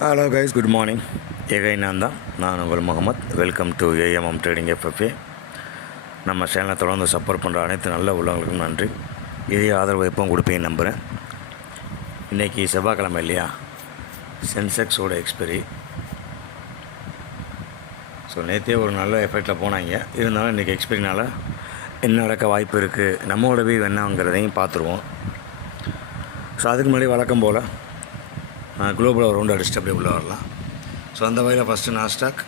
Hello guys good morning ஏகை நான் தான். நான் உங்கள் Muhammad. Welcome to AMM trading FFA நம்ம சேனலை தொடர்ந்து சப்போர்ட் பண்ணுற அனைத்து நல்ல உள்ளவங்களுக்கும் நன்றி. இதே ஆதரவு எப்பவும் கொடுப்பீங்கன்னு நம்புகிறேன் இன்றைக்கி செவ்வாய்க்கிழமை இல்லையா? சென்செக்ஸோட எக்ஸ்பெரி ஸோ நேற்றே ஒரு நல்ல எஃபெக்டில் போனாங்க. இருந்தாலும் இன்றைக்கி எக்ஸ்பெரினால் என்ன நடக்க வாய்ப்பு இருக்குது நம்மளோட வியூ என்னங்கிறதையும் பார்த்துருவோம். ஸோ அதுக்கு முன்னாடி வழக்கம் போல் குளோபலாக ரவுண்ட் அடிச்சுட்டு அப்படியே உள்ளே வரலாம். ஸோ அந்த வகையில் ஃபஸ்ட்டு நாஸ்டாக்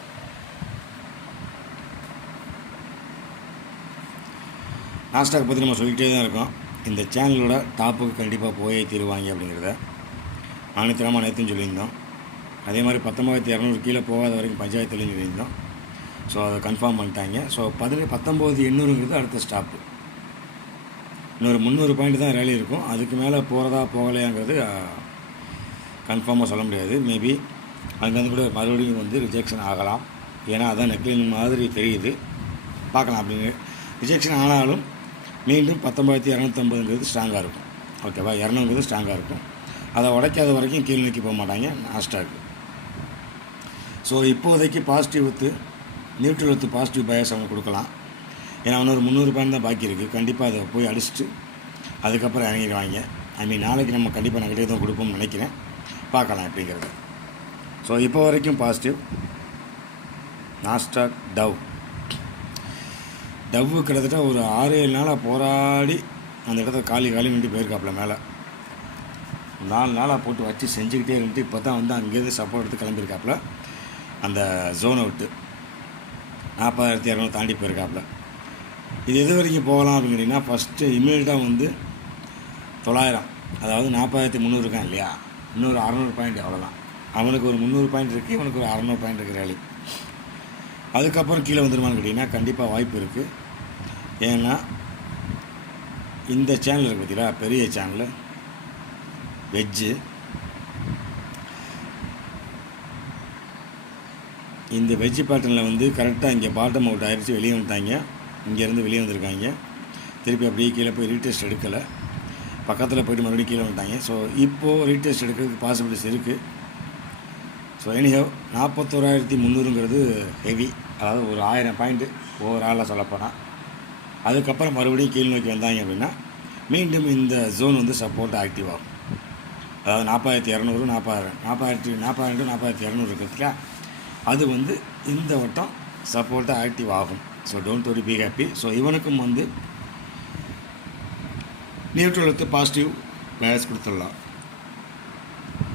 நாஸ்டாக் பற்றி நம்ம சொல்லிகிட்டே தான் இருக்கோம். இந்த சேனலோட டாப்புக்கு கண்டிப்பாக போயே தீருவாங்க அப்படிங்கிறத ஆணித்தரமாக நேற்றுன்னு சொல்லியிருந்தோம். அதே மாதிரி பத்தொம்பதாயிரத்தி இரநூறு கீழே போகாத வரைக்கும் பஞ்சாயத்துலேயும் சொல்லியிருந்தோம். ஸோ அதை கன்ஃபார்ம் பண்ணிட்டாங்க. ஸோ பதினெட்டு பத்தொம்போது எண்ணூறுங்கிறது அடுத்த ஸ்டாப்பு இன்னொரு முந்நூறு பாயிண்ட் தான் ரேலி இருக்கும். அதுக்கு மேலே போகிறதா போகலையாங்கிறது கன்ஃபார்மாக சொல்ல முடியாது. மேபி அங்கேருந்து கூட மறுபடியும் வந்து ரிஜெக்ஷன் ஆகலாம். ஏன்னா அதான் நெக்லின் மாதிரி தெரியுது. பார்க்கலாம் அப்படிங்க ரிஜெக்ஷன் ஆனாலும் மீண்டும் பத்தொம்பதாயிரத்தி இரநூத்தம்பதுங்கிறது ஸ்ட்ராங்காக இருக்கும். ஓகேவா இரநூறுங்கிறது ஸ்ட்ராங்காக இருக்கும். அதை உடைக்காத வரைக்கும் கீழ் நோக்கி போக மாட்டாங்க. நாஸ்டாக் ஸோ இப்போதைக்கு positive with neutral with positive bias அவங்க கொடுக்கலாம். ஏன்னா இன்னொரு முந்நூறு பாயிண்ட் தான் பாக்கி இருக்குது கண்டிப்பாக அதை போய் அடிச்சுட்டு அதுக்கப்புறம் இறங்கிடுவாங்க. ஐ மீன் நாளைக்கு நம்ம கண்டிப்பாக நெகட்டிவ் தான் கொடுப்போம்னு நினைக்கிறேன். பார்க்கலாம் எப்படிங்கிறது ஸோ இப்போ வரைக்கும் பாசிட்டிவ் நாஸ்டாக் டவ் டவ் கிட்டத்தட்ட ஒரு ஆறு ஏழு நாளாக போராடி அந்த இடத்த காலி காலி நின்று போயிருக்காப்புல மேலே. நாலு நாளாக போட்டு வச்சு செஞ்சுக்கிட்டே இருந்துட்டு இப்போ தான் வந்து அங்கேருந்து சப்போர்ட் எடுத்து கிளம்பியிருக்காப்புல. அந்த ஜோனை விட்டு நாற்பதாயிரத்தி இரநூறு தாண்டி போயிருக்காப்புல. இது எது வரைக்கும் போகலாம் அப்படின்னு கேட்டிங்கன்னா ஃபஸ்ட்டு இமீடியட்டாக வந்து தொள்ளாயிரம். அதாவது நாற்பதாயிரத்தி முந்நூறு இருக்கான் இல்லையா? இன்னொரு அறநூறு பாயிண்ட் அவ்வளோதான் அவனுக்கு ஒரு முந்நூறு பாயிண்ட் இருக்குது இவனுக்கு ஒரு அறநூறு பாயிண்ட் இருக்குது ரேலி அதுக்கப்புறம் கீழே வந்துருமான்னு கேட்டிங்கன்னா கண்டிப்பாக வாய்ப்பு இருக்குது ஏன்னா இந்த சேனல் இருக்குது பார்த்தீங்களா பெரிய சேனலு வெஜ்ஜு இந்த வெஜ்ஜு பேட்டர்னில் வந்து கரெக்டாக இங்கே பாட்டம் அவுட் ஆயிடுச்சு வெளியே வந்துட்டாங்க. இங்கேருந்து வெளியே வந்திருக்காங்க. திருப்பி அப்படியே கீழே போய் ரீடெஸ்ட் எடுக்கலை. பக்கத்தில் போய்ட்டு மறுபடியும் கீழே வந்துட்டாங்க. ஸோ இப்போது ரீடெஸ்ட் எடுக்கிறதுக்கு பாசிபிலிட்டிஸ் இருக்குது ஸோ எனிஹவ் நாற்பத்தோராயிரத்தி முந்நூறுங்கிறது ஹெவி அதாவது ஒரு ஆயிரம் பாயிண்ட்டு ஓவராலாக சொல்லப்போனால் அதுக்கப்புறம் மறுபடியும் கீழ் நோக்கி வந்தாங்க அப்படின்னா மீண்டும் இந்த ஜோன் வந்து சப்போர்ட் ஆக்டிவ் ஆகும். அதாவது நாற்பதாயிரத்தி இரநூறு நாற்பதாயிரம் நாற்பதாயிரத்தி நாற்பதாயிரம் டு நாற்பதாயிரத்தி இரநூறு இருக்கிறதுக்கா அது வந்து இந்த வட்டம் சப்போர்ட்டாக ஆக்டிவ் ஆகும். So don't worry be happy so இவனுக்கும் வந்து நியூட்ரல் எடுத்து பாசிட்டிவ் பேலன்ஸ் கொடுத்துடலாம்.